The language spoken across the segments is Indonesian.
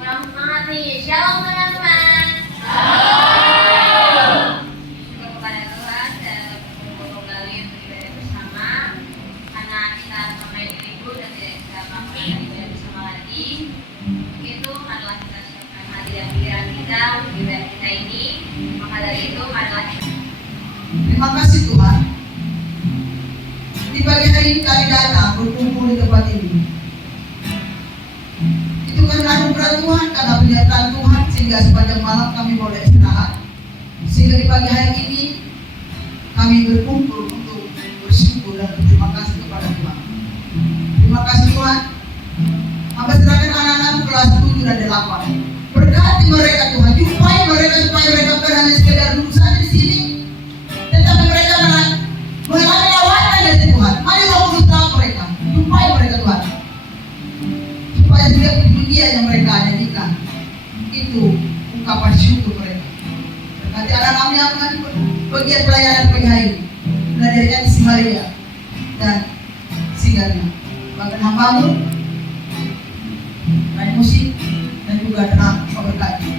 Kurang semangat nih. Shalom teman-teman. Syukur kepada Tuhan dan berkumpul kembali untuk ibadah bersama. Karena kita sampai libur dan tidak bisa melakukan ibadah bersama lagi. Itu marilah kita siapkan hati dan pikiran kita untuk ibadah kita ini. Maka dari itu marilah kita. Terima kasih Tuhan. Di pagi hari ini kami datang berkumpul di tempat ini. Itu kan anugerah Tuhan, karena penyertaan Tuhan, sehingga sepanjang malam kami boleh istirahat. Sehingga di pagi hari ini kami berkumpul untuk bersyukur dan berterima kasih kepada Tuhan. Terima kasih Tuhan. Hamba serahkan anak-anak kelas 7 dan 8. Berkati mereka Tuhan, jumpai mereka supaya mereka bukan hanya sekedar duduk saja di sini, tetapi mereka mengalami lawatan dari Tuhan. Mari Roh Kudus dalam mereka, jumpai mereka Tuhan, supaya setiap dunia yang mereka nyanyikan itu ungkapan syukur mereka. Berkati anak kami yang akan bagian pelayanan pagi hari ini, belajarnya di Maria dan singgahnya, bahkan hambamu, main musik dan juga terang memberkati.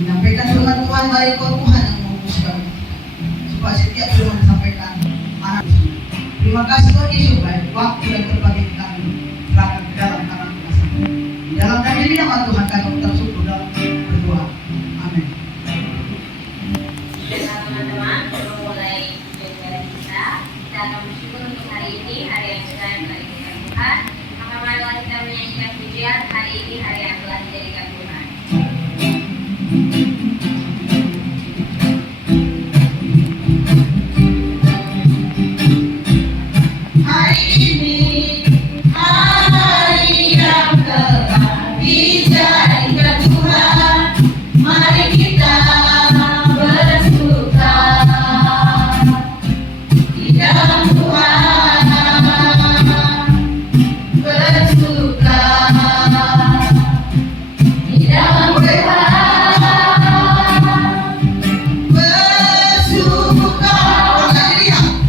Menyampaikan firman Tuhan, mari Kau Tuhan yang mengutus kami, supaya setiap firman disampaikan anak. Terima kasih Tuhan Yesus, baik waktu dan berbagi kami serahkan ke dalam tangan kuasa. Di dalam kami ini nama Tuhan kami mengucap syukur dan berdoa. Amin. Nah, teman-teman, sebelum mulai ibadah kita akan bersyukur untuk hari ini, hari yang sudah telah dijadikan Tuhan. Maka marilah kita menyanyikan pujian hari ini, hari yang telah dijadikan Tuhan. Hari ini hari yang telah dijadikan Tuhan, mari kita bersuka di dalam Tuhan, bersuka di dalam Tuhan, bersuka.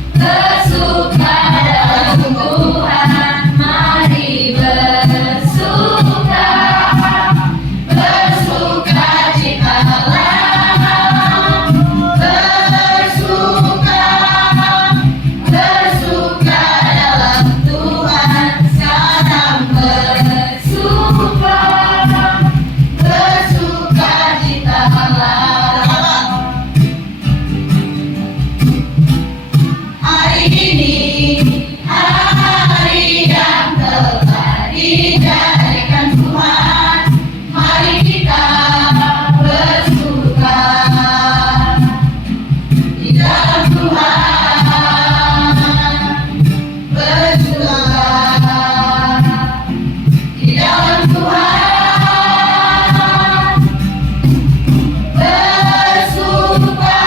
Bersuka dalam Tuhan, mari bersuka, bersuka citalah, bersuka, bersuka dalam Tuhan, sekarang bersuka, bersuka citalah. Hari ini hari yang telah dijadikan Tuhan, mari kita bersuka di dalam Tuhan, bersuka di dalam Tuhan, bersuka,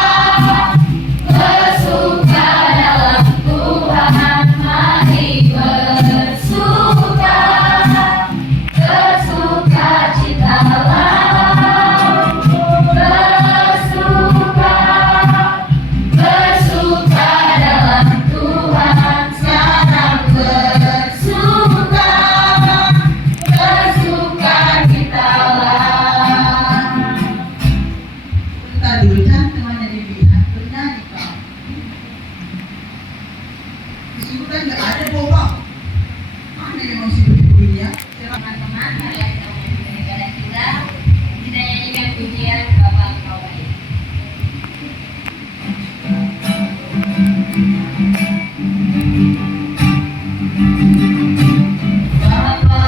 bersuka dalam Tuhan, mari bersuka, bersuka citalah, bersuka, bersuka dalam Tuhan, sekarang bersuka, bersuka citalah. Bentar dulu, jangan temannya dilihat, bernyanyi Pak. Disitu kan nggak ada boba. Mana yang masih begitu ya? Teman-teman, marilah kita menyanyikan ibadah kita. Kita nyanyikan pujian Bapa Engkau Baik. Bapa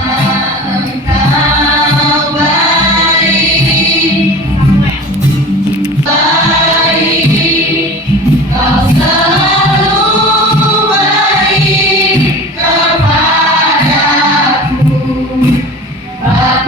Engkau baik, baik, Kau selalu baik kepadaku. Bapa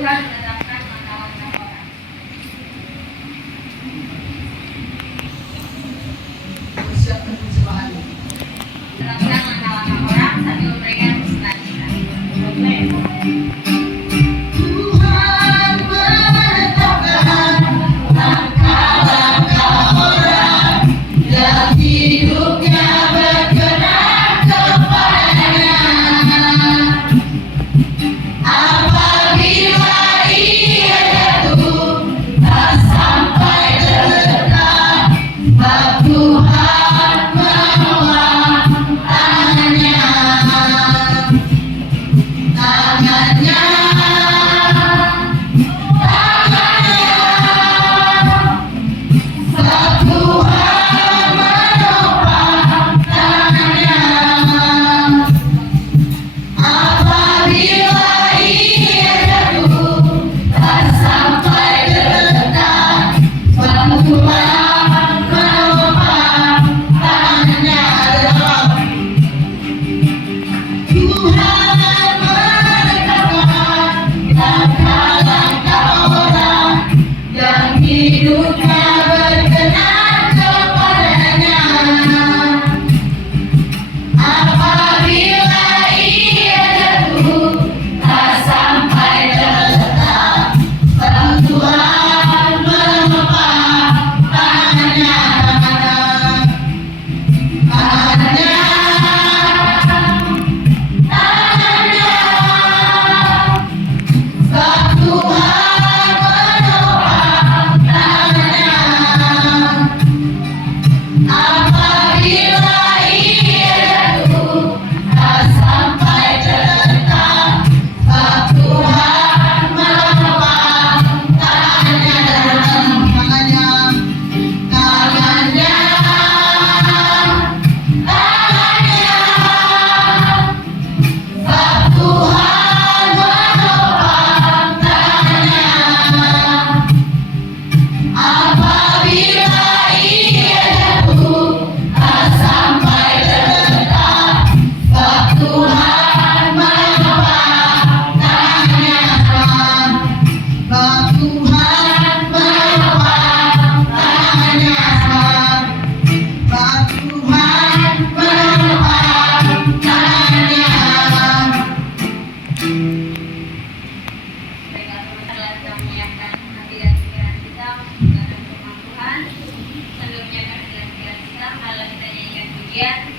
Tuhan menetapkan langkah-langkah orang. Persiapkan persembahan. Menetapkan langkah-langkah orang sambil memberikan pesan kita. Tuhan menetapkan langkah-langkah orang yang hidupnya berkenan kepadanya. Apabila ia jatuh tak sampai terletak, sebab Tuhan menolong tangannya. Hidupnya berkenan kepadanya. Apabila ia jatuh tak sampai terletak, sebab Tuhan menopang tangannya.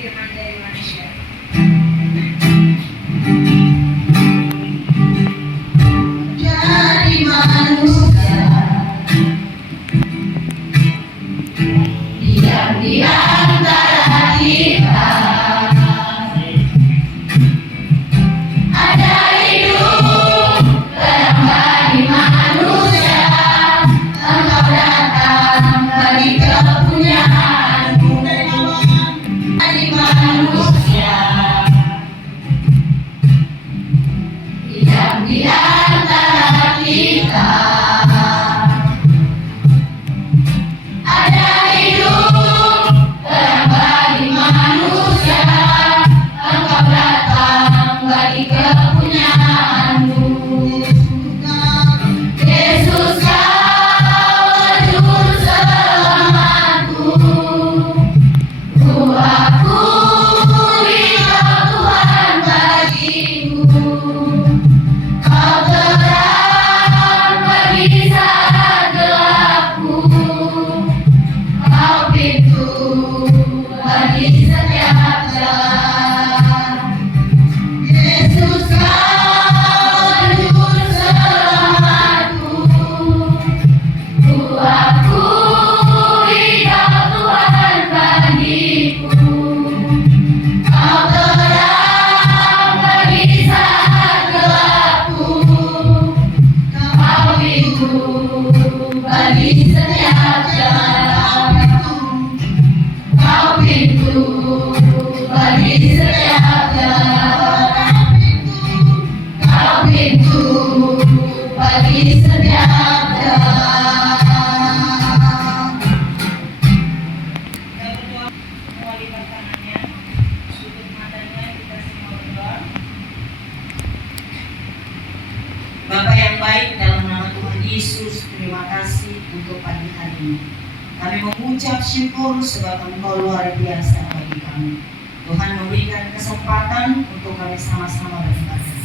Firman dari manusia. Jadi manusia diam di antara kita, ada hidup dalam bagi manusia. Engkau datang bagi kepunyaanmu. Manusia diam di antara kita, ada hidup kami. Kami mengucap syukur sebab Engkau luar biasa bagi kami. Tuhan memberikan kesempatan untuk kami sama-sama beribadah.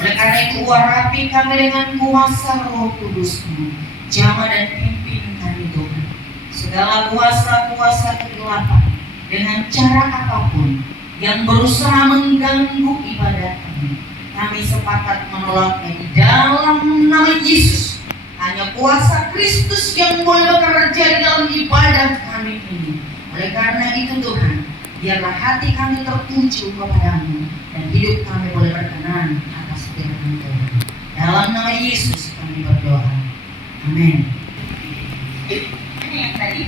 Oleh karena itu urapi kami dengan kuasa Roh Kudus-Mu. Jamah dan pimpin kami Tuhan. Segala kuasa-kuasa kegelapan dengan cara apapun yang berusaha mengganggu ibadat kami sepakat menolaknya di dalam nama Yesus. Hanya kuasa Kristus yang boleh bekerja di dalam ibadat kami ini. Oleh karena itu Tuhan, biarlah hati kami tertuju kepadamu dan hidup kami boleh berkenan atas firman Tuhan. Dalam nama Yesus kami berdoa. Amin. Ini yang tadi.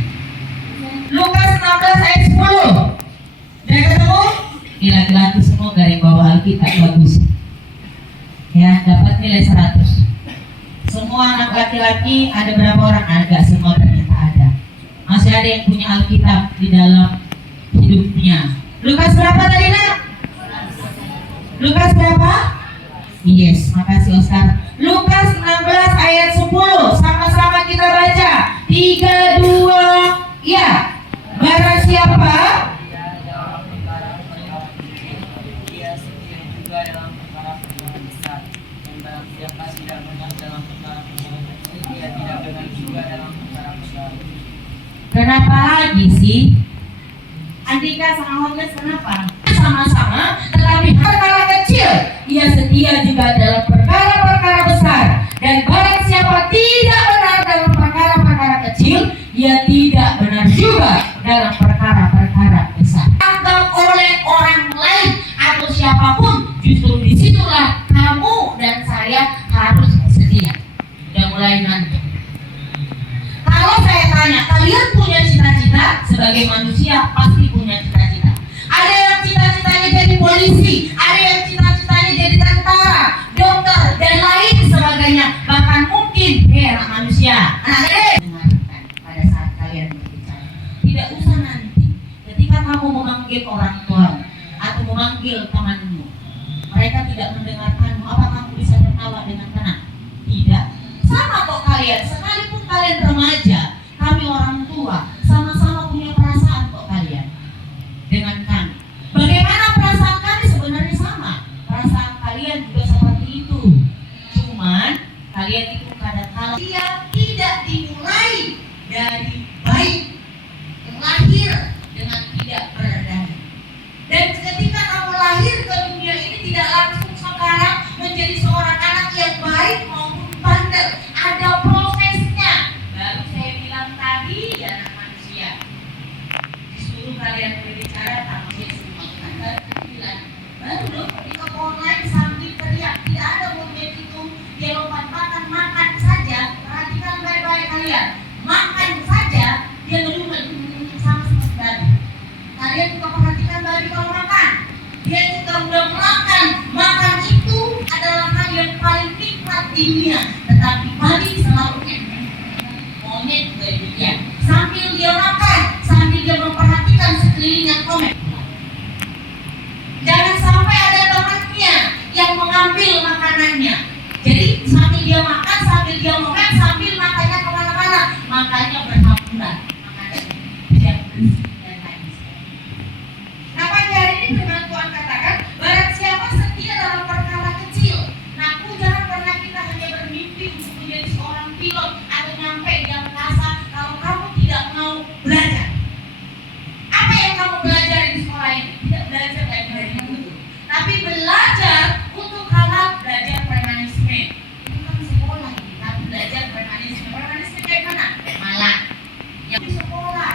Lukas 16 ayat 10. Sudah ketemu? Ini laki-laki semua garing bawah Alkitab bagus. Ya, dapat nilai 100. Semua anak laki-laki ada berapa orang? Ada, semua ternyata ada. Masih ada yang punya Alkitab di dalam hidupnya. Lukas berapa tadi nak? Lukas berapa? Yes, makasih Oscar. Lukas 16 ayat 10. Sama-sama kita baca. 3, 2, ya. Barang siapa? Dia setia juga dalam perkara perbuatan besar, dan barang siapa tidak benar dalam perkara perbuatan kecil, dia tidak benar juga dalam perkara besar. Kenapa lagi sih? Andika sama Homes kenapa? Sama-sama, tetapi perkara kecil ia setia juga dalam perkara-perkara besar. Dan barang siapa tidak benar dalam perkara-perkara kecil, ia tidak benar juga dalam perkara-perkara besar. Anggap oleh orang lain atau siapapun, justru disitulah kamu dan saya harus setia. Udah mulai nanti. Kalau saya tanya, kalian punya cita-cita sebagai manusia pasti punya cita-cita. Ada yang cita-citanya jadi polisi, ada yang cita-citanya jadi tentara, dokter, dan lain sebagainya. Bahkan mungkin anak manusia, anak gede. Dengarkan pada saat kalian berbicara. Tidak usah nanti ketika kamu memanggil orang tua atau memanggil temanmu, mereka tidak mendengarkanmu. Apa kamu bisa tertawa dengan tenang? Tidak. Sama kok kalian, sekalipun kalian remaja, kami orang tua, sama-sama punya perasaan kok kalian dengan kami. Bagaimana perasaan kami sebenarnya sama. Perasaan kalian juga seperti itu. Cuman kalian itu kadang-kadang dia tidak dimulai dari baik, lahir dengan tidak berdaya. Dan ketika kamu lahir ke dunia ini tidak langsung sekarang menjadi seorang anak yang baik maupun bandel. Ada prosesnya. Baru saya bilang tadi ya anak manusia. Disuruh kalian berbicara tanpa Yesus makan. Baru bilang. Baru dong ketika orang lain sambil teriak. Tidak ada monyet itu. Dia lompat makan saja. Perhatikan baik-baik kalian. Makan saja. Dia ngedumel sama seperti babi. Kalian juga perhatikan babi kalau makan. Dia juga udah makan. Makan itu adalah hal yang paling nikmat di dunia. Tetapi babi selalu enak. Monyet juga demikian. Sambil dia makan, sambil dia memperhatikan sekelilingnya komen. Jangan sampai ada temannya yang mengambil makanannya. Jadi sambil dia makan, sambil dia makan, sambil matanya kemana-mana, makanya berhamburan. Makanya tidak bersih dan lain sebagainya. Nah pada hari ini firman Tuhan katakan, barang siapa setia dalam perkara kecil. Nah jangan pernah kita hanya bermimpi untuk menjadi seorang pilot atau nyampe di angkasa kalau kamu tidak mau belajar. Apa yang kamu belajar di sekolah ini? Tidak belajar kayak dari itu, tapi belajar untuk hal-hal belajar premanisme. Itu kan sekolah, tapi belajar premanisme. Premanisme kayak mana? Malah yang di sekolah.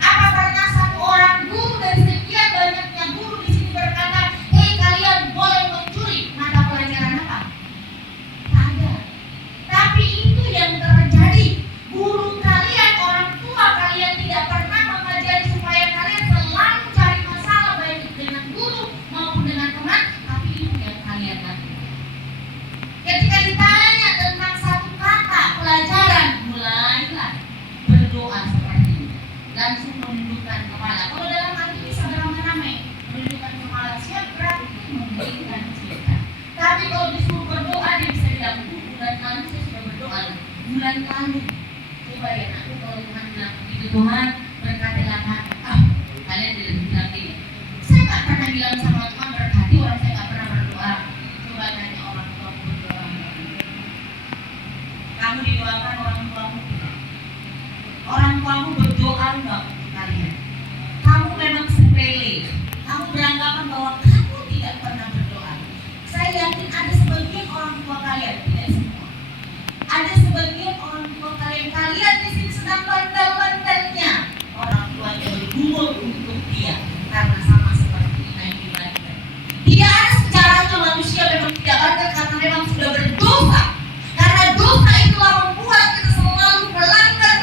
Apa pernah satu orang guru dari sekian banyaknya guru di sini berkata, hei kalian boleh mencuri mata pelajaran apa? Tak ada. Tapi itu yang terjadi. Guru kalian, orang tua kalian tidak pernah mengajari supaya kalian selalu cari masalah baik dengan guru maupun dengan teman, tapi itu yang kalian lakukan. Ketika ditanya tentang satu kata pelajaran, mulailah berdoa seperti ini. Langsung menundukkan kepala. Kalau dalam hati bisa beramai-ramai, menundukkan kepala siap berarti memberikan cerita. Tapi kalau disuruh berdoa dia bisa bilang, bulan lalu saya sudah berdoa. Bulan lalu, coba ya aku kalau Tuhan Tuhan berkatilah kami. Kalian tidak bilang gini, saya nggak pernah bilang sama Tuhan berkati orang saya nggak pernah berdoa. Coba tanya orang tua berdoa. Kamu didoakan orang tuamu? Orang tuamu berdoa nggak untuk kalian? Kamu memang sepele. Kamu beranggapan bahwa kamu tidak pernah berdoa. Saya yakin ada sebagian orang tua kalian, tidak semua. Ada sebagian orang tua kalian di sini sedang bandel-bandelnya. Orang tuanya bergumul untuk dia karena sama seperti kita yang dibagikan. Tidak ada sejarahnya manusia memang tidak bandel karena memang sudah berdosa. Karena dosa itulah membuat kita selalu melanggar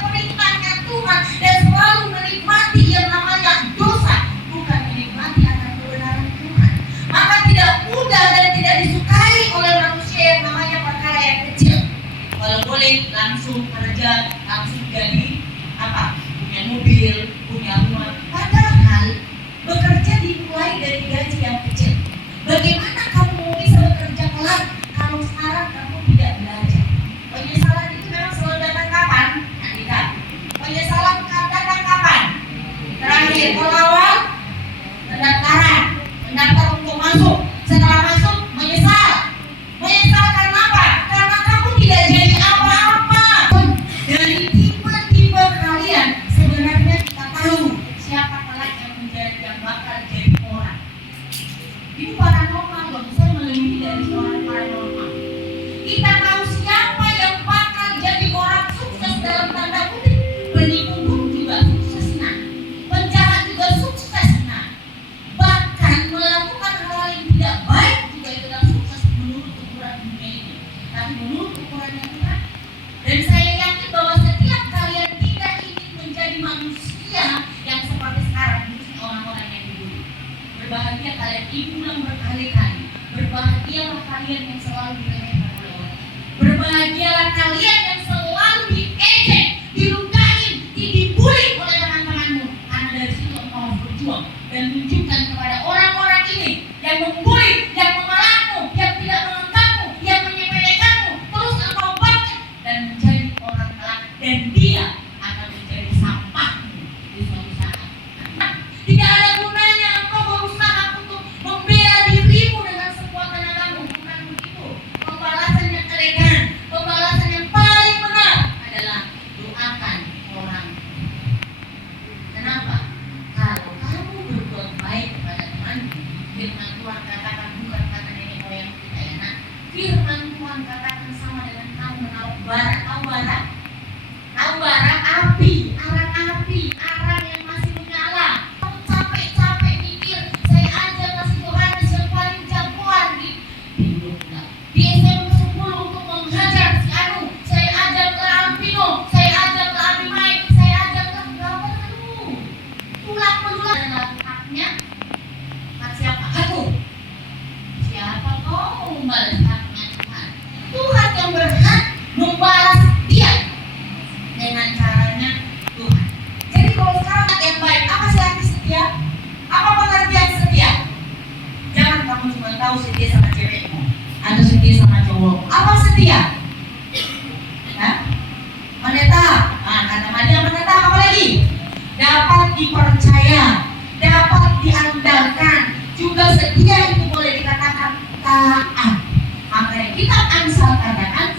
perintahnya Tuhan dan selalu menikmati yang namanya dosa, bukan menikmati akan kebenaran Tuhan. Maka tidak mudah dan tidak disukai oleh manusia yang namanya perkara yang kecil. Kalau boleh langsung kerja, langsung jadi apa? Punya mobil, punya rumah. Padahal bekerja dimulai dari gaji yang kecil. Bagaimana kamu mau bisa bekerja kelak kalau sekarang kamu tidak belajar? Penyesalan itu memang selalu datang kapan? Andika, penyesalan datang kapan? Terakhir, kalau awal pendaftaran, mendaftar untuk masuk. Setelah masuk menyesal. Menyesal karena apa? Karena kamu tidak jadi apa-apa. Dari tipe-tipe kalian sebenarnya kita tahu siapa kelak yang bakal jadi orang. Itu paranormal loh, saya melebihi dari seorang paranormal. Kita tahu siapa yang bakal jadi orang sukses dalam tanda kutip. Penipu pun juga sukses nah, penjahat juga sukses nah. Bahkan melakukan hal yang tidak baik juga itu adalah sukses menurut ukuran dunia ini. Tapi menurut ukurannya Tuhan. Dan saya yakin bahwa setiap kalian tidak ingin menjadi manusia yang seperti sekarang, khususnya orang-orang yang dulu. Berbahagia kalian, ibu ulang berkali-kali. Berbahagialah kalian yang selalu diremehkan oleh orang. Berbahagialah kalian yang selalu diejek, diludahin, dibully oleh teman-temanmu. Karena dari situ engkau harus berjuang dan tunjukkan kepada orang-orang ini yang membuli, yang memalakmu, yang tidak menganggapmu, yang menyepelekanmu. Terus engkau bangkit dan menjadi orang kelak, dan dia akan menjadi sampahmu di suatu saat. Tidak ada gunanya engkau berusaha untuk membela dirimu dengan sekuat tenagamu. Bukan begitu. Pembalasan yang elegan, pembalasan yang paling benar adalah doakan orang. Kenapa? Kalau kamu berbuat baik kepada Tuhan, firman Tuhan katakan, bukan kata nenek moyang kita ya nak. Firman Tuhan katakan sama dengan kamu menaruh bara. Tahu bara? Tahu bara? Api, arang yang masih menyala. Kamu capek-capek mikir, saya aja kasih Yohanes yang paling jagoan di SMP 10 untuk menghajar si Anu. Saya ajar ke Alpino, saya ajar ke Abimai, saya ajar ke berapa dulu. Tulang pelulang adalah haknya. Hak siapa? Aku. Siapa kau membalas haknya Tuhan? Tuhan yang berhak membalas dia dengan caranya Tuhan. Jadi kalau sekarang yang baik, apa sih arti setia? Apa pengertian setia? Jangan kamu cuma tahu setia sama cewekmu atau setia sama cowok. Apa setia? Hah? Menetap. Kata Maria menetap apa lagi? Dapat dipercaya, dapat diandalkan. Juga setia itu boleh dikatakan taat. Maka kitab Amsal katakan